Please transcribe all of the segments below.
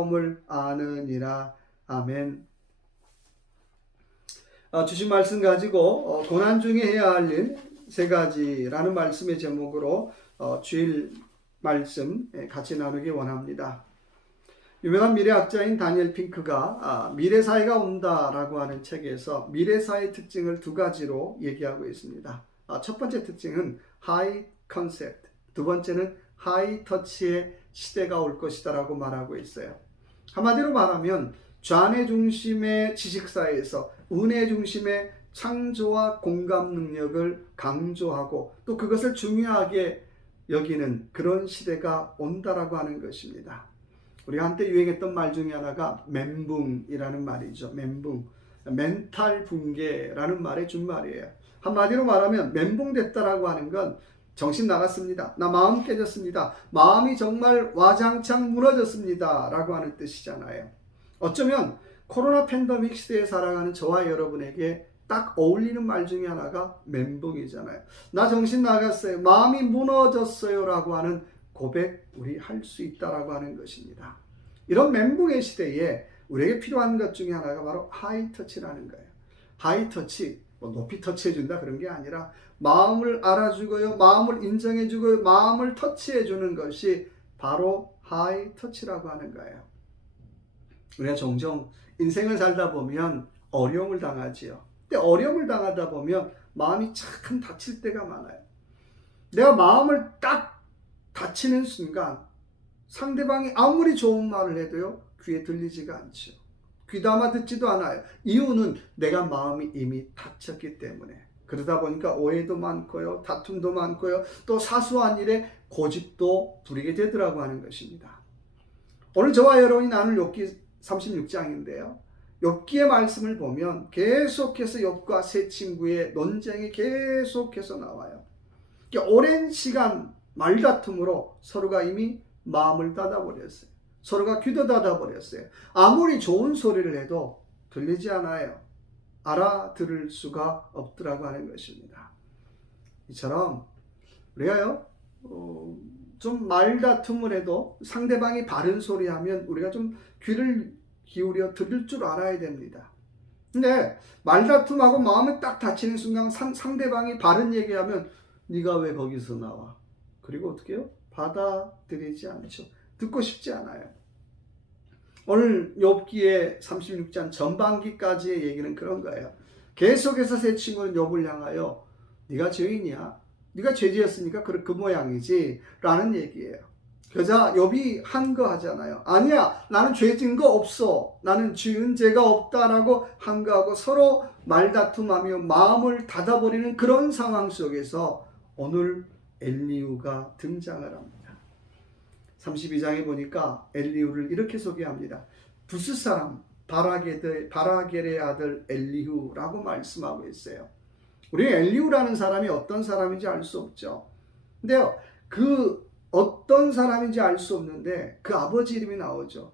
마음을 아느니라. 아멘. 주신 말씀 가지고 고난 중에 해야 할 일 세 가지라는 말씀의 제목으로 주일 말씀 같이 나누기 원합니다. 유명한 미래학자인 다니엘 핑크가 미래사회가 온다라고 하는 책에서 미래사회의 특징을 두 가지로 얘기하고 있습니다. 첫 번째 특징은 하이 컨셉트, 두 번째는 하이 터치의 시대가 올 것이다 라고 말하고 있어요. 한마디로 말하면 좌뇌 중심의 지식사회에서 우뇌 중심의 창조와 공감 능력을 강조하고 또 그것을 중요하게 여기는 그런 시대가 온다라고 하는 것입니다. 우리가 한때 유행했던 말 중에 하나가 멘붕이라는 말이죠. 멘붕, 멘탈 붕괴라는 말의 준말이에요. 한마디로 말하면 멘붕됐다라고 하는 건 정신 나갔습니다. 나 마음 깨졌습니다. 마음이 정말 와장창 무너졌습니다 라고 하는 뜻이잖아요. 어쩌면 코로나 팬데믹 시대에 살아가는 저와 여러분에게 딱 어울리는 말 중에 하나가 멘붕이잖아요. 나 정신 나갔어요. 마음이 무너졌어요 라고 하는 고백 우리 할 수 있다라고 하는 것입니다. 이런 멘붕의 시대에 우리에게 필요한 것 중에 하나가 바로 하이터치라는 거예요. 하이터치, 높이 터치해준다 그런 게 아니라 마음을 알아주고요, 마음을 인정해주고요, 마음을 터치해주는 것이 바로 하이터치라고 하는 거예요. 우리가 종종 인생을 살다 보면 어려움을 당하지요. 근데 어려움을 당하다 보면 마음이 참 다칠 때가 많아요. 내가 마음을 딱 다치는 순간 상대방이 아무리 좋은 말을 해도요 귀에 들리지가 않죠. 귀담아 듣지도 않아요. 이유는 내가 마음이 이미 다쳤기 때문에. 그러다 보니까 오해도 많고요, 다툼도 많고요, 또 사소한 일에 고집도 부리게 되더라고 하는 것입니다. 오늘 저와 여러분이 나눌 욥기 36장인데요. 욥기의 말씀을 보면 계속해서 욥과 세 친구의 논쟁이 계속해서 나와요. 오랜 시간 말다툼으로 서로가 이미 마음을 닫아버렸어요. 서로가 귀도 닫아버렸어요. 아무리 좋은 소리를 해도 들리지 않아요. 알아들을 수가 없더라고 하는 것입니다. 이처럼 우리가요 좀 말다툼을 해도 상대방이 바른 소리 하면 우리가 좀 귀를 기울여 들을 줄 알아야 됩니다. 근데 말다툼하고 마음이 딱 다치는 순간 상대방이 바른 얘기하면 네가 왜 거기서 나와? 그리고 어떻게 해요? 받아들이지 않죠. 듣고 싶지 않아요. 오늘 욥기의 36장 전반기까지의 얘기는 그런 거예요. 계속해서 세 친구는 욥을 향하여 네가 죄인이야? 네가 죄지었으니까 그 모양이지 라는 얘기예요. 그러자 욥이 한거하잖아요. 아니야, 나는 죄진 거 없어. 나는 지은 죄가 없다라고 한거하고 서로 말다툼하며 마음을 닫아버리는 그런 상황 속에서 오늘 엘리후가 등장을 합니다. 32장에 보니까 엘리후를 이렇게 소개합니다. 부스 사람 바라겔의 아들 엘리후라고 말씀하고 있어요. 우리는 엘리후라는 사람이 어떤 사람인지 알 수 없죠. 근데요, 그 어떤 사람인지 알 수 없는데 그 아버지 이름이 나오죠.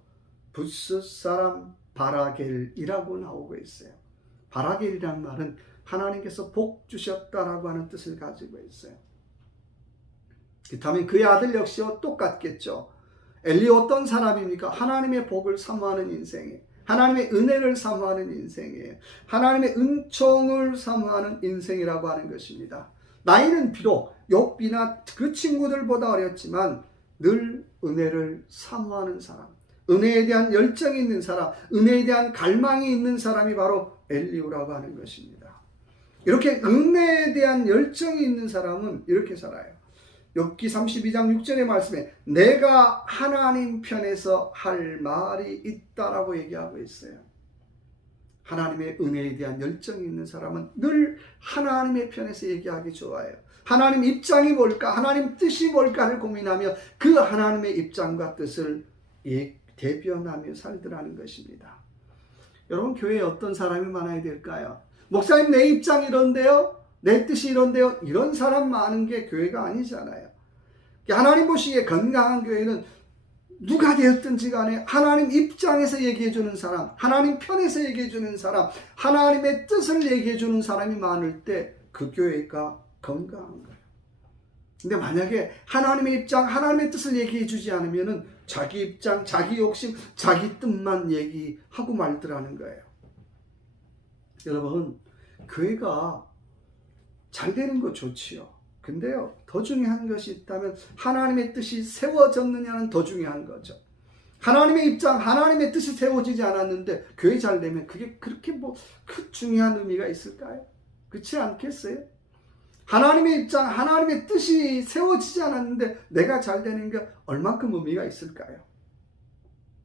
부스 사람 바라겔이라고 나오고 있어요. 바라겔이라는 말은 하나님께서 복 주셨다라고 하는 뜻을 가지고 있어요. 그렇다면 그의 아들 역시 똑같겠죠. 엘리 어떤 사람입니까? 하나님의 복을 사모하는 인생이에요. 하나님의 은혜를 사모하는 인생이에요. 하나님의 은총을 사모하는 인생이라고 하는 것입니다. 나이는 비록 욥이나 그 친구들보다 어렸지만 늘 은혜를 사모하는 사람, 은혜에 대한 열정이 있는 사람, 은혜에 대한 갈망이 있는 사람이 바로 엘리후라고 하는 것입니다. 이렇게 은혜에 대한 열정이 있는 사람은 이렇게 살아요. 욥기 32장 6절의 말씀에 내가 하나님 편에서 할 말이 있다라고 얘기하고 있어요. 하나님의 은혜에 대한 열정이 있는 사람은 늘 하나님의 편에서 얘기하기 좋아요. 하나님 입장이 뭘까? 하나님 뜻이 뭘까를 고민하며 그 하나님의 입장과 뜻을 대변하며 살더라는 것입니다. 여러분, 교회에 어떤 사람이 많아야 될까요? 목사님, 내 입장이 이런데요? 내 뜻이 이런데요? 이런 사람 많은 게 교회가 아니잖아요. 하나님 보시기에 건강한 교회는 누가 되었든지 간에 하나님 입장에서 얘기해주는 사람, 하나님 편에서 얘기해주는 사람, 하나님의 뜻을 얘기해주는 사람이 많을 때 그 교회가 건강한 거예요. 근데 만약에 하나님의 입장, 하나님의 뜻을 얘기해주지 않으면 자기 입장, 자기 욕심, 자기 뜻만 얘기하고 말더라는 거예요. 여러분, 교회가 잘 되는 거 좋지요. 근데요, 더 중요한 것이 있다면 하나님의 뜻이 세워졌느냐는 더 중요한 거죠. 하나님의 입장, 하나님의 뜻이 세워지지 않았는데 교회 잘 되면 그게 그렇게 큰 중요한 의미가 있을까요? 그렇지 않겠어요? 하나님의 입장, 하나님의 뜻이 세워지지 않았는데 내가 잘 되는 게 얼만큼 의미가 있을까요?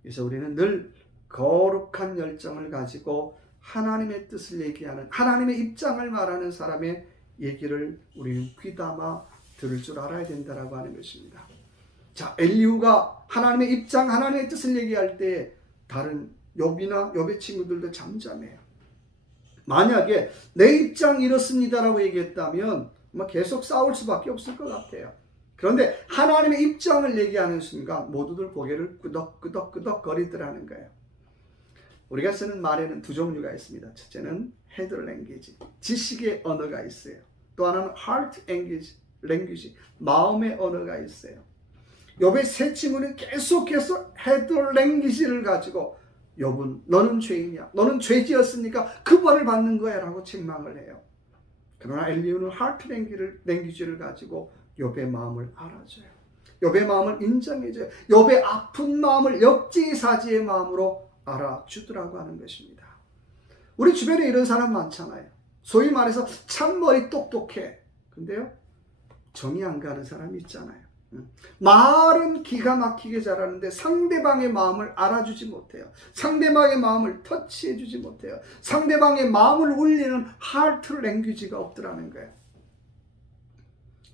그래서 우리는 늘 거룩한 열정을 가지고 하나님의 뜻을 얘기하는, 하나님의 입장을 말하는 사람의 얘기를 우리는 귀담아 들을 줄 알아야 된다라고 하는 것입니다. 자, 엘리후가 하나님의 입장, 하나님의 뜻을 얘기할 때 다른 욥이나 욥의 친구들도 잠잠해요. 만약에 내 입장 이렇습니다라고 얘기했다면 계속 싸울 수밖에 없을 것 같아요. 그런데 하나님의 입장을 얘기하는 순간 모두들 고개를 끄덕끄덕 거리더라는 거예요. 우리가 쓰는 말에는 두 종류가 있습니다. 첫째는 head language, 지식의 언어가 있어요. 또 하나는 heart language, 마음의 언어가 있어요. 욥의 세 친구는 계속해서 head language를 가지고 욥은 너는 죄인이야, 너는 죄지었으니까 그 벌을 받는 거야 라고 책망을 해요. 그러나 엘리후는 heart language를 가지고 욥의 마음을 알아줘요. 욥의 마음을 인정해줘요. 욥의 아픈 마음을 역지사지의 마음으로 알아주더라고 하는 것입니다. 우리 주변에 이런 사람 많잖아요. 소위 말해서 참머리 똑똑해. 근데요, 정이 안 가는 사람이 있잖아요. 말은 기가 막히게 잘하는데 상대방의 마음을 알아주지 못해요. 상대방의 마음을 터치해주지 못해요. 상대방의 마음을 울리는 하트 랭귀지가 없더라는 거예요.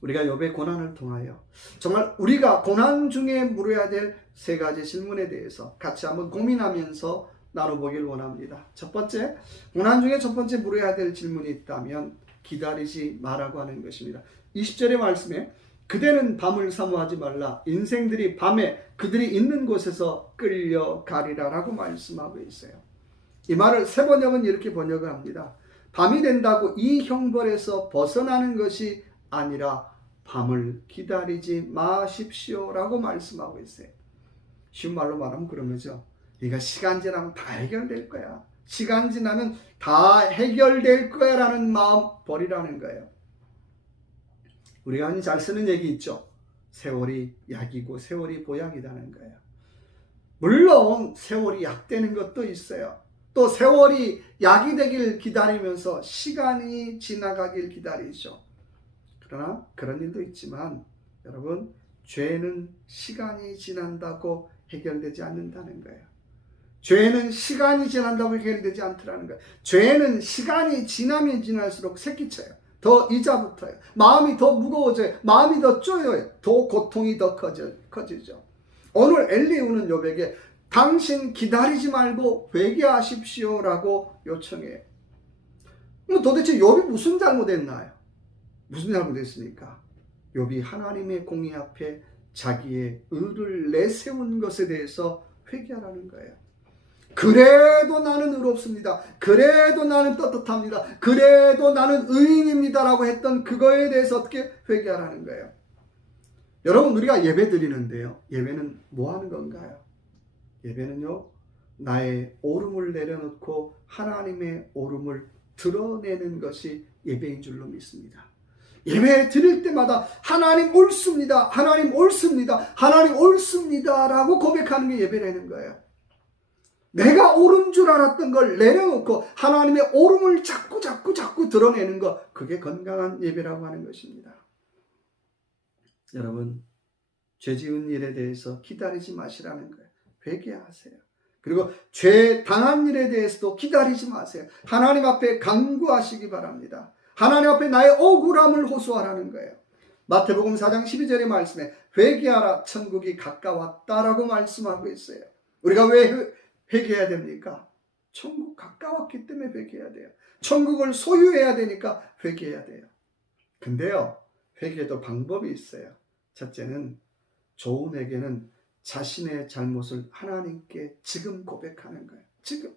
우리가 욥의 고난을 통하여 정말 우리가 고난 중에 물어야 될 세 가지 질문에 대해서 같이 한번 고민하면서 나눠보길 원합니다. 첫 번째, 고난 중에 첫 번째 물어야 될 질문이 있다면 기다리지 말라고 하는 것입니다. 20절의 말씀에 그대는 밤을 사모하지 말라, 인생들이 밤에 그들이 있는 곳에서 끌려가리라 라고 말씀하고 있어요. 이 말을 세 번역은 이렇게 번역을 합니다. 밤이 된다고 이 형벌에서 벗어나는 것이 아니라 밤을 기다리지 마십시오 라고 말씀하고 있어요. 쉬운 말로 말하면 그런 거죠. 네가 시간 지나면 다 해결될 거야. 시간 지나면 다 해결될 거야 라는 마음 버리라는 거예요. 우리가 흔히 잘 쓰는 얘기 있죠. 세월이 약이고 세월이 보약이라는 거예요. 물론 세월이 약되는 것도 있어요. 또 세월이 약이 되길 기다리면서 시간이 지나가길 기다리죠. 그러나 그런 일도 있지만 여러분, 죄는 시간이 지난다고 해결되지 않는다는 거예요. 죄는 시간이 지난다고 해결되지 않더라는 거예요. 죄는 시간이 지나면 지날수록 새끼쳐요. 더 이자 붙어요. 마음이 더 무거워져요. 마음이 더 쪼여요. 더 고통이 더 커지죠. 오늘 엘리후는 욥에게 당신 기다리지 말고 회개하십시오라고 요청해요. 도대체 욥이 무슨 잘못했나요? 무슨 잘못했습니까? 욥이 하나님의 공의 앞에 자기의 의를 내세운 것에 대해서 회개하라는 거예요. 그래도 나는 의롭습니다. 그래도 나는 떳떳합니다. 그래도 나는 의인입니다 라고 했던 그거에 대해서 어떻게 회개하라는 거예요. 여러분, 우리가 예배 드리는데요, 예배는 뭐 하는 건가요? 예배는요, 나의 오름을 내려놓고 하나님의 오름을 드러내는 것이 예배인 줄로 믿습니다. 예배 드릴 때마다 하나님 옳습니다, 하나님 옳습니다, 하나님 옳습니다 라고 고백하는 게 예배라는 거예요. 내가 옳은 줄 알았던 걸 내려놓고 하나님의 옳음을 자꾸 드러내는 것, 그게 건강한 예배라고 하는 것입니다. 여러분, 죄 지은 일에 대해서 기다리지 마시라는 거예요. 회개하세요. 그리고 죄 당한 일에 대해서도 기다리지 마세요. 하나님 앞에 간구하시기 바랍니다. 하나님 앞에 나의 억울함을 호소하라는 거예요. 마태복음 4장 12절의 말씀에 회개하라, 천국이 가까웠다라고 말씀하고 있어요. 우리가 왜 회개해야 됩니까? 천국 가까웠기 때문에 회개해야 돼요. 천국을 소유해야 되니까 회개해야 돼요. 근데요, 회개도 방법이 있어요. 첫째는, 좋은 회개는 자신의 잘못을 하나님께 지금 고백하는 거예요. 지금.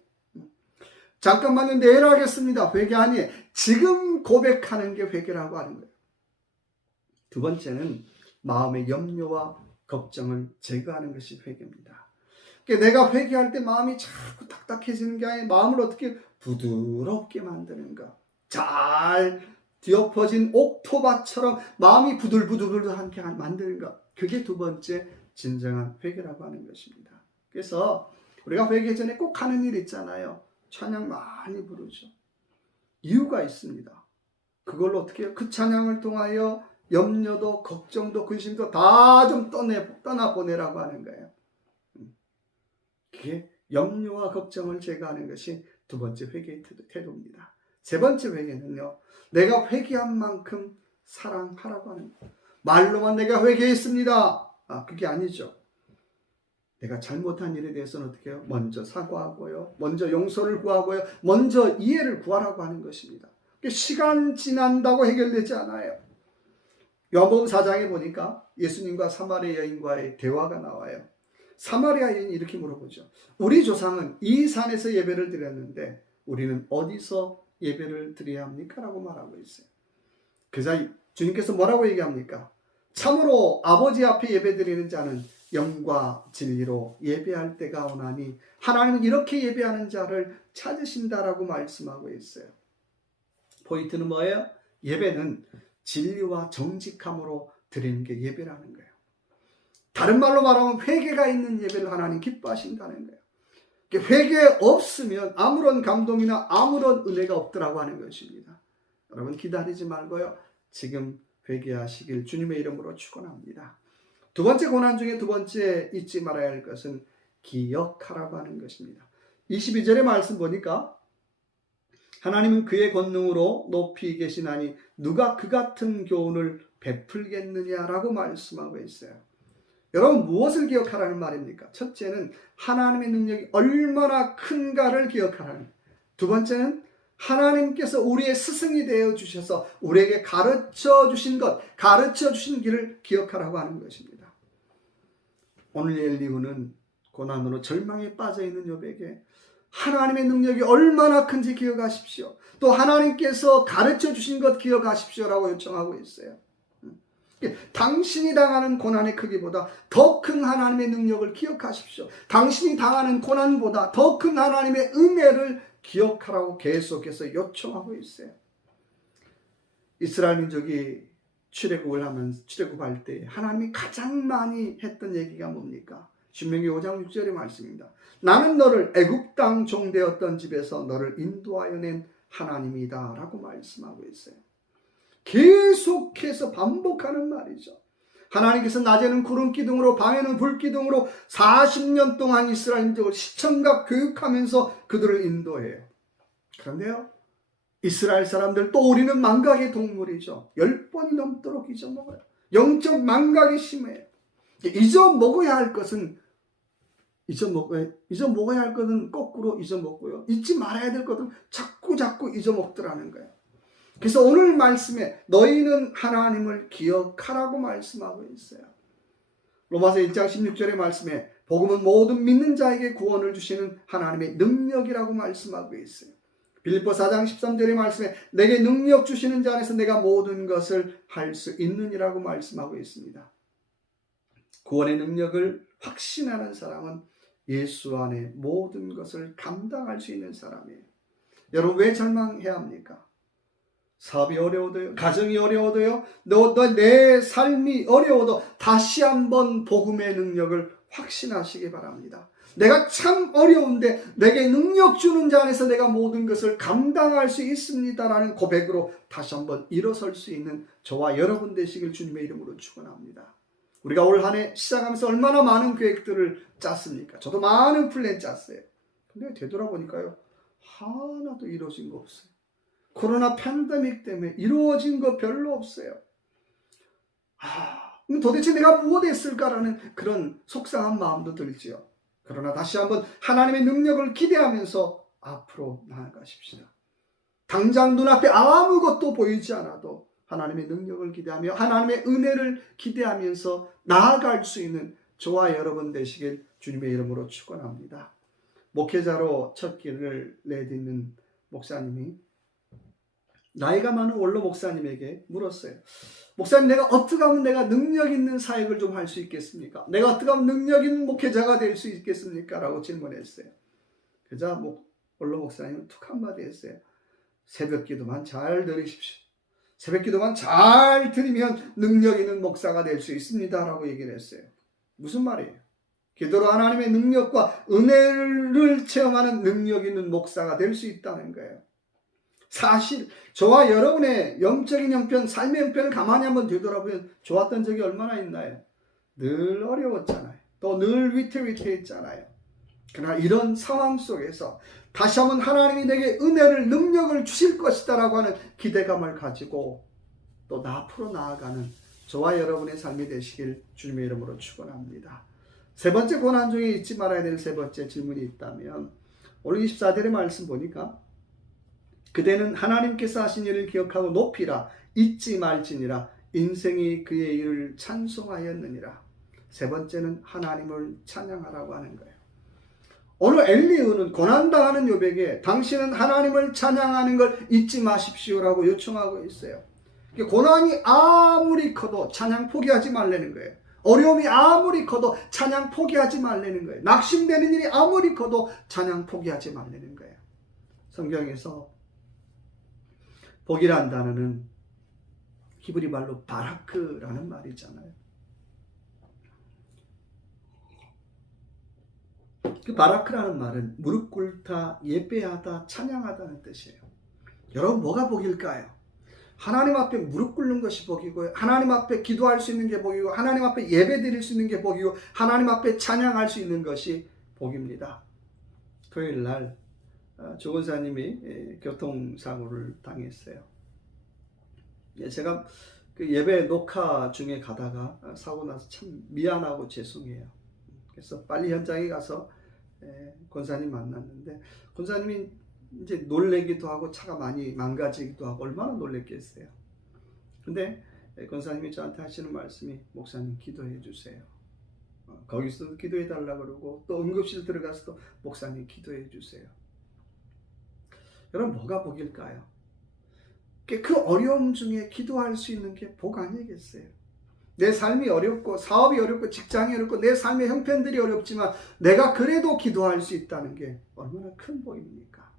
잠깐만요, 내일 하겠습니다. 회개 아니에요. 지금 고백하는 게 회개라고 하는 거예요. 두 번째는 마음의 염려와 걱정을 제거하는 것이 회개입니다. 그러니까 내가 회개할 때 마음이 자꾸 딱딱해지는 게 아니라 마음을 어떻게 부드럽게 만드는가. 잘 뒤엎어진 옥토밭처럼 마음이 부들부들하게 만드는가. 그게 두 번째 진정한 회개라고 하는 것입니다. 그래서 우리가 회개 전에 꼭 하는 일 있잖아요. 찬양 많이 부르죠. 이유가 있습니다. 그걸로 어떻게 해요? 그 찬양을 통하여 염려도 걱정도 근심도 다 좀 떠나보내라고 하는 거예요. 그게 염려와 걱정을 제거하는 것이 두 번째 회개의 태도입니다. 세 번째 회개는요, 내가 회개한 만큼 사랑하라고 하는 거예요. 말로만 내가 회개했습니다. 그게 아니죠. 내가 잘못한 일에 대해서는 어떻게 해요? 먼저 사과하고요, 먼저 용서를 구하고요, 먼저 이해를 구하라고 하는 것입니다. 시간 지난다고 해결되지 않아요. 요한복음 4장에 보니까 예수님과 사마리아 여인과의 대화가 나와요. 사마리아 여인이 이렇게 물어보죠. 우리 조상은 이 산에서 예배를 드렸는데 우리는 어디서 예배를 드려야 합니까? 라고 말하고 있어요. 그 사이 주님께서 뭐라고 얘기합니까? 참으로 아버지 앞에 예배 드리는 자는 영과 진리로 예배할 때가 오나니 하나님은 이렇게 예배하는 자를 찾으신다라고 말씀하고 있어요. 포인트는 뭐예요? 예배는 진리와 정직함으로 드리는 게 예배라는 거예요. 다른 말로 말하면 회개가 있는 예배를 하나님 기뻐하신다는 거예요. 회개 없으면 아무런 감동이나 아무런 은혜가 없더라고 하는 것입니다. 여러분 기다리지 말고요. 지금 회개하시길 주님의 이름으로 축원합니다. 두 번째 고난 중에 두 번째 잊지 말아야 할 것은 기억하라고 하는 것입니다. 22절의 말씀 보니까 하나님은 그의 권능으로 높이 계시나니 누가 그 같은 교훈을 베풀겠느냐라고 말씀하고 있어요. 여러분 무엇을 기억하라는 말입니까? 첫째는 하나님의 능력이 얼마나 큰가를 기억하라는 거예요. 두 번째는 하나님께서 우리의 스승이 되어 주셔서 우리에게 가르쳐 주신 것, 가르쳐 주신 길을 기억하라고 하는 것입니다. 오늘 엘리후는 고난으로 절망에 빠져 있는 욥에게 하나님의 능력이 얼마나 큰지 기억하십시오. 또 하나님께서 가르쳐 주신 것 기억하십시오라고 요청하고 있어요. 당신이 당하는 고난의 크기보다 더 큰 하나님의 능력을 기억하십시오. 당신이 당하는 고난보다 더 큰 하나님의 은혜를 기억하라고 계속해서 요청하고 있어요. 이스라엘 민족이 출애굽할 때 하나님이 가장 많이 했던 얘기가 뭡니까? 신명기 5장 6절의 말씀입니다. 나는 너를 애굽 땅 종되었던 집에서 너를 인도하여 낸 하나님이다 라고 말씀하고 있어요. 계속해서 반복하는 말이죠. 하나님께서 낮에는 구름 기둥으로 밤에는 불 기둥으로 40년 동안 이스라엘 민족을 시청각 교육하면서 그들을 인도해요. 그런데요, 이스라엘 사람들 또 우리는 망각의 동물이죠. 10번이 넘도록 잊어먹어요. 영적 망각이 심해요. 잊어먹어야 할 것은 잊어먹어야 할 것은 거꾸로 잊어먹고요. 잊지 말아야 될 것은 자꾸 잊어먹더라는 거예요. 그래서 오늘 말씀에 너희는 하나님을 기억하라고 말씀하고 있어요. 로마서 1장 16절의 말씀에 복음은 모든 믿는 자에게 구원을 주시는 하나님의 능력이라고 말씀하고 있어요. 빌립보 4장 13절의 말씀에 내게 능력 주시는 자 안에서 내가 모든 것을 할 수 있느니라고 말씀하고 있습니다. 구원의 능력을 확신하는 사람은 예수 안에 모든 것을 감당할 수 있는 사람이에요. 여러분 왜 절망해야 합니까? 사업이 어려워도요, 가정이 어려워도요, 내 삶이 어려워도 다시 한번 복음의 능력을 확신하시기 바랍니다. 내가 참 어려운데 내게 능력 주는 자 안에서 내가 모든 것을 감당할 수 있습니다라는 고백으로 다시 한번 일어설 수 있는 저와 여러분 되시길 주님의 이름으로 축원합니다. 우리가 올 한 해 시작하면서 얼마나 많은 계획들을 짰습니까? 저도 많은 플랜 짰어요. 근데 되돌아보니까요, 하나도 이루어진 거 없어요. 코로나 팬데믹 때문에 이루어진 거 별로 없어요. 그럼 도대체 내가 무엇 했을까라는 그런 속상한 마음도 들지요. 그러나 다시 한번 하나님의 능력을 기대하면서 앞으로 나아가십시다. 당장 눈앞에 아무것도 보이지 않아도 하나님의 능력을 기대하며 하나님의 은혜를 기대하면서 나아갈 수 있는 저와 여러분 되시길 주님의 이름으로 축원합니다. 목회자로 첫 길을 내딛는 목사님이 나이가 많은 원로 목사님에게 물었어요. 목사님, 내가 어떻게 하면 내가 능력 있는 사역을 좀 할 수 있겠습니까? 내가 어떻게 하면 능력 있는 목회자가 될 수 있겠습니까? 라고 질문했어요. 그자 원로 목사님은 툭 한마디 했어요. 새벽 기도만 잘 들으십시오. 새벽 기도만 잘 들으면 능력 있는 목사가 될 수 있습니다. 라고 얘기를 했어요. 무슨 말이에요? 기도로 하나님의 능력과 은혜를 체험하는 능력 있는 목사가 될 수 있다는 거예요. 사실 저와 여러분의 영적인 형편, 삶의 형편을 가만히 한번 되돌아보면 좋았던 적이 얼마나 있나요? 늘 어려웠잖아요. 또 늘 위태위태했잖아요. 그러나 이런 상황 속에서 다시 한번 하나님이 내게 은혜를, 능력을 주실 것이다 라고 하는 기대감을 가지고 또 앞으로 나아가는 저와 여러분의 삶이 되시길 주님의 이름으로 축원합니다. 세 번째 고난 중에 잊지 말아야 될 세 번째 질문이 있다면, 오늘 24절의 말씀 보니까 그대는 하나님께서 하신 일을 기억하고 높이라, 잊지 말지니라. 인생이 그의 일을 찬송하였느니라. 세 번째는 하나님을 찬양하라고 하는 거예요. 오늘 엘리후는 고난당하는 욥에게 당신은 하나님을 찬양하는 걸 잊지 마십시오라고 요청하고 있어요. 고난이 아무리 커도 찬양 포기하지 말라는 거예요. 어려움이 아무리 커도 찬양 포기하지 말라는 거예요. 낙심되는 일이 아무리 커도 찬양 포기하지 말라는 거예요. 성경에서 복이란 단어는 히브리 말로 바라크라는 말이잖아요. 그 바라크라는 말은 무릎 꿇다, 예배하다, 찬양하다는 뜻이에요. 여러분, 뭐가 복일까요? 하나님 앞에 무릎 꿇는 것이 복이고요. 하나님 앞에 기도할 수 있는 게 복이고, 하나님 앞에 예배 드릴 수 있는 게 복이고, 하나님 앞에 찬양할 수 있는 것이 복입니다. 토요일 날 조 권사님이 교통사고를 당했어요. 제가 그 예배 녹화 중에 가다가 사고 나서 참 미안하고 죄송해요. 그래서 빨리 현장에 가서 권사님 만났는데, 권사님이 이제 놀래기도 하고 차가 많이 망가지기도 하고 얼마나 놀랬겠어요. 근데 권사님이 저한테 하시는 말씀이, 목사님 기도해 주세요. 거기서도 기도해 달라고 그러고, 또 응급실 들어가서도 목사님 기도해 주세요. 여러분, 뭐가 복일까요? 그 어려움 중에 기도할 수 있는 게 복 아니겠어요? 내 삶이 어렵고, 사업이 어렵고, 직장이 어렵고, 내 삶의 형편들이 어렵지만 내가 그래도 기도할 수 있다는 게 얼마나 큰 복입니까?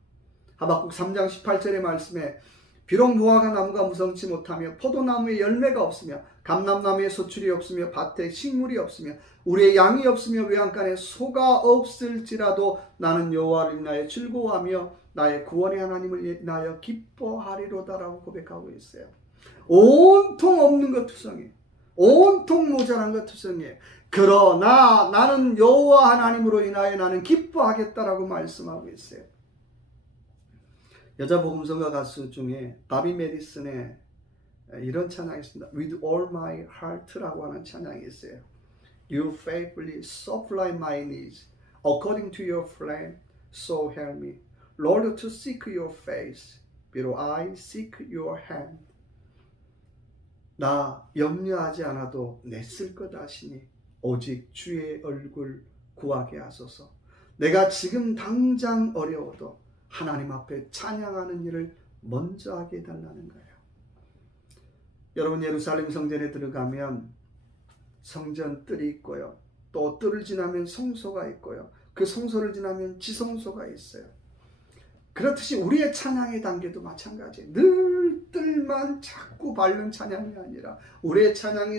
하박국 3장 18절의 말씀에, 비록 무화과 나무가 무성치 못하며 포도나무에 열매가 없으며 감람나무에 소출이 없으며 밭에 식물이 없으며 우리의 양이 없으며 외양간에 소가 없을지라도 나는 여호와를 인하여 즐거워하며 나의 구원의 하나님을 인하여 기뻐하리로다라고 고백하고 있어요. 온통 없는 것 투성이에요. 온통 모자란 것 투성이에요. 그러나 나는 여호와 하나님으로 인하여 나는 기뻐하겠다라고 말씀하고 있어요. 여자 복음성가 가수 중에 바비 메디슨의 이런 찬양이 있습니다. With all my heart라고 하는 찬양이 있어요. You faithfully supply my needs according to your plan, so help me. Lord, to seek your face, 비록 I seek your hand. 나 염려하지 않아도 내 쓸 것 하시니 오직 주의 얼굴 구하게 하소서. 내가 지금 당장 어려워도 하나님 앞에 찬양하는 일을 먼저 하게 해달라는 거예요. 여러분, 예루살렘 성전에 들어가면 성전 뜰이 있고요. 또 뜰을 지나면 성소가 있고요. 그 성소를 지나면 지성소가 있어요. 그렇듯이 우리의 찬양의 단계도 마찬가지예요. 늘 뜰만 자꾸 밟는 찬양이 아니라 우리의 찬양이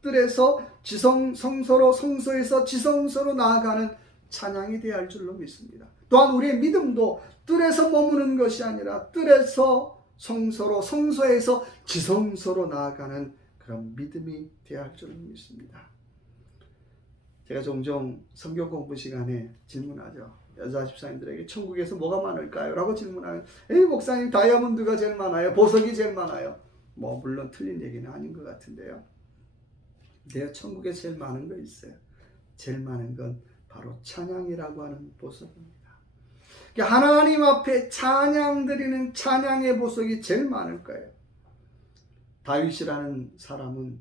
뜰에서 성소로, 성소에서 지성소로 나아가는 찬양이 되어야 할 줄로 믿습니다. 또한 우리의 믿음도 뜰에서 머무는 것이 아니라 뜰에서 성소로, 성소에서 지성소로 나아가는 그런 믿음이 되어야 할 줄로 믿습니다. 제가 종종 성경 공부 시간에 질문하죠. 여자 집사님들에게 천국에서 뭐가 많을까요? 라고 질문하면, 에이 목사님, 다이아몬드가 제일 많아요. 보석이 제일 많아요. 물론 틀린 얘기는 아닌 것 같은데요. 내가 천국에 제일 많은 거 있어요. 제일 많은 건 바로 찬양이라고 하는 보석입니다. 하나님 앞에 찬양 드리는 찬양의 보석이 제일 많을 거예요. 다윗이라는 사람은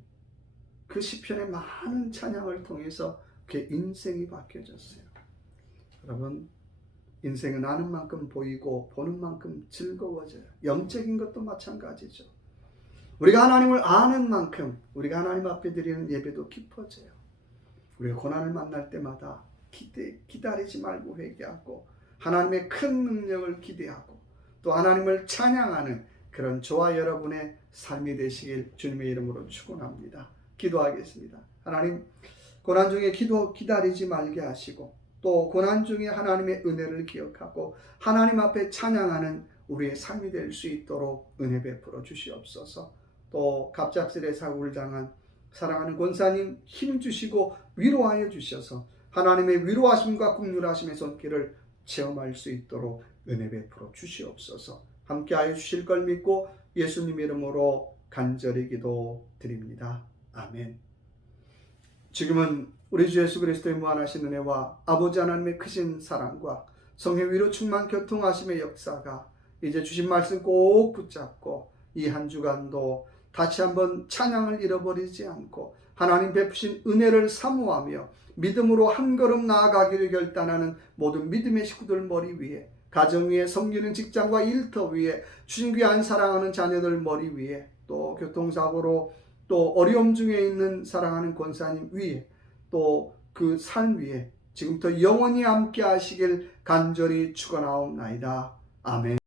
그 시편의 많은 찬양을 통해서 그의 인생이 바뀌어졌어요. 여러분, 인생은 아는 만큼 보이고 보는 만큼 즐거워져요. 영적인 것도 마찬가지죠. 우리가 하나님을 아는 만큼 우리가 하나님 앞에 드리는 예배도 깊어져요. 우리가 고난을 만날 때마다 기다리지 말고 회개하고 하나님의 큰 능력을 기대하고 또 하나님을 찬양하는 그런 저와 여러분의 삶이 되시길 주님의 이름으로 축원합니다. 기도하겠습니다. 하나님, 고난 중에 기다리지 말게 하시고 또 고난 중에 하나님의 은혜를 기억하고 하나님 앞에 찬양하는 우리의 삶이 될 수 있도록 은혜 베풀어 주시옵소서. 또 갑작스레 사고를 당한 사랑하는 권사님 힘 주시고 위로하여 주셔서 하나님의 위로하심과 긍휼하심의 손길을 체험할 수 있도록 은혜 베풀어 주시옵소서. 함께하여 주실 걸 믿고 예수님 이름으로 간절히 기도드립니다. 아멘. 지금은 우리 주 예수 그리스도의 무한하신 은혜와 아버지 하나님의 크신 사랑과 성령 위로 충만 교통하심의 역사가 이제 주신 말씀 꼭 붙잡고 이 한 주간도 다시 한번 찬양을 잃어버리지 않고 하나님 베푸신 은혜를 사모하며 믿음으로 한 걸음 나아가기를 결단하는 모든 믿음의 식구들 머리 위에, 가정 위에, 섬기는 직장과 일터 위에, 주신 귀한 사랑하는 자녀들 머리 위에, 또 교통사고로 또 어려움 중에 있는 사랑하는 권사님 위에, 또 그 삶 위에 지금부터 영원히 함께 하시길 간절히 축원하옵나이다. 아멘.